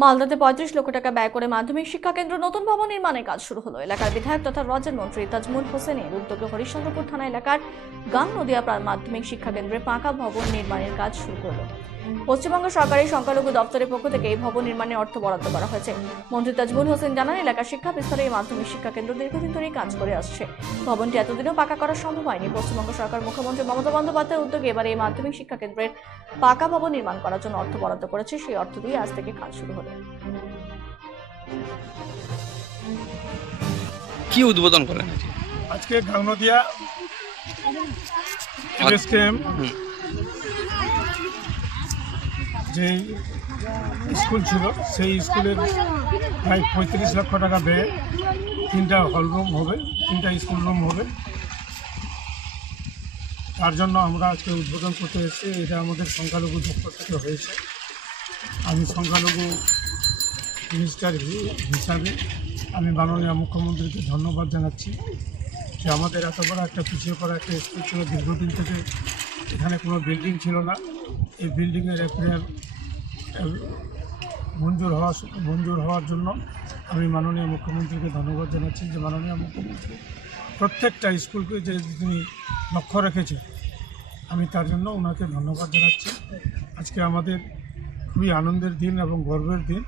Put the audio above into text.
মালদাতে ৩৫ লক্ষ টাকা ব্যয় করে মাধ্যমিক শিক্ষা কেন্দ্র নতুন ভবন নির্মাণের কাজ শুরু হলো। এলাকার বিধায়ক তথা রাজ্যের মন্ত্রী তাজমুল হোসেনের উদ্যোগে হরিশ্চন্দ্রপুর থানা এলাকার গাং নদিয়া মাধ্যমিক শিক্ষা কেন্দ্রে পাকা ভবন নির্মাণের কাজ শুরু হলো। পশ্চিমবঙ্গ সরকারি সংখ্যালঘু দপ্তরের পক্ষ থেকে এই ভবন নির্মাণে অর্থ বরাদ্দ করা হয়েছে। মন্ত্রী তাজমুল হোসেন জানান, এলাকার শিক্ষা বিস্তারে এই মাধ্যমিক শিক্ষা কেন্দ্র দীর্ঘদিন ধরেই কাজ করে আসছে। ভবনটি এতদিনও পাকা করা সম্ভব হয়নি। পশ্চিমবঙ্গ সরকার মুখ্যমন্ত্রী মমতা বন্দ্যোপাধ্যায়ের উদ্যোগে এবার এই মাধ্যমিক শিক্ষা কেন্দ্রের পাকা ভবন নির্মাণ করার জন্য অর্থ বরাদ্দ করেছে। সেই অর্থ দিয়ে আজ থেকে কাজ শুরু হলো। কি উদ্বোধন করেন আজকে গাংনদিয়া এসকেএম যে স্কুল ছিল সেই স্কুলের প্রায় ৩৫ লক্ষ টাকা ব্যয়ে 3টা হল রুম হবে, 3টা স্কুল রুম হবে। তার জন্য আমরা আজকে উদ্বোধন করতে এসেছি। এটা আমাদের সংখ্যালঘু দপ্তর থেকে হয়েছে। আমি সংখ্যালঘু মিনিস্টার হিসাবে আমি মাননীয় মুখ্যমন্ত্রীকে ধন্যবাদ জানাচ্ছি যে আমাদের এত বড় একটা পিছিয়ে পড়া একটা স্কুল ছিল। দীর্ঘদিন থেকে এখানে কোনো বিল্ডিং ছিল না। এই বিল্ডিংয়ের অ্যাপ্রুভাল মঞ্জুর হওয়ার জন্য আমি মাননীয় মুখ্যমন্ত্রীকে ধন্যবাদ জানাচ্ছি যে মাননীয় মুখ্যমন্ত্রী প্রত্যেকটা স্কুলকে যে তিনি লক্ষ্য রেখেছে, আমি তার জন্য ওনাকে ধন্যবাদ জানাচ্ছি। আজকে আমাদের খুবই আনন্দের দিন এবং গর্বের দিন।